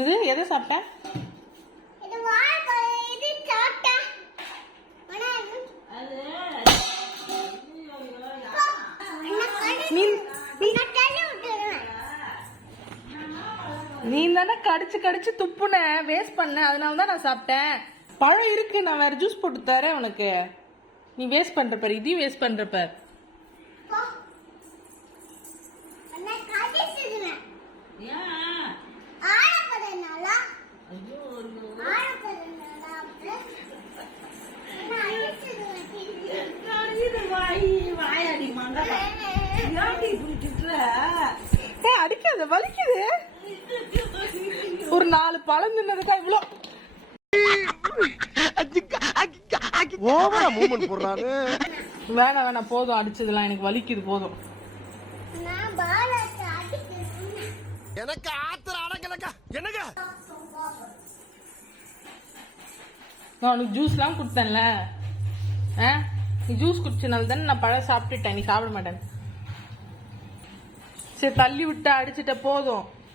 இது எதை சாப்பிட்ட? நீ தானே கடிச்சு கடிச்சு துப்புன, வேஸ்ட் பண்ண, அதனால தான் நான் சாப்பிட்டேன். பழம் இருக்கு, நான் வேற ஜூஸ் போட்டு தரேன் உனக்கு. நீ வேஸ்ட் பண்ற பாரு, இதையும் வேஸ்ட் பண்ற பாரு. அடிக்காத, வலிக்குது. ஒரு 4 பழம் தின்னதுக்கா இவ்வளோ? வேணாம் வேணாம், போதும் அடிச்சதுலாம், எனக்கு வலிக்குது, போதும். எனக்கு ஆத்திர அடங்கலக்கா. என்னங்க நான் உனக்கு ஜூஸ்லாம் கொடுத்தேன்ல, நீ ஜூஸ் குடிச்சனால தானே நான் பழம் சாப்பிட்டுட்டேன். நீ சாப்பிட மாட்டேன். சரி, தள்ளி விட்டு அடிச்சுட்ட, போதும்.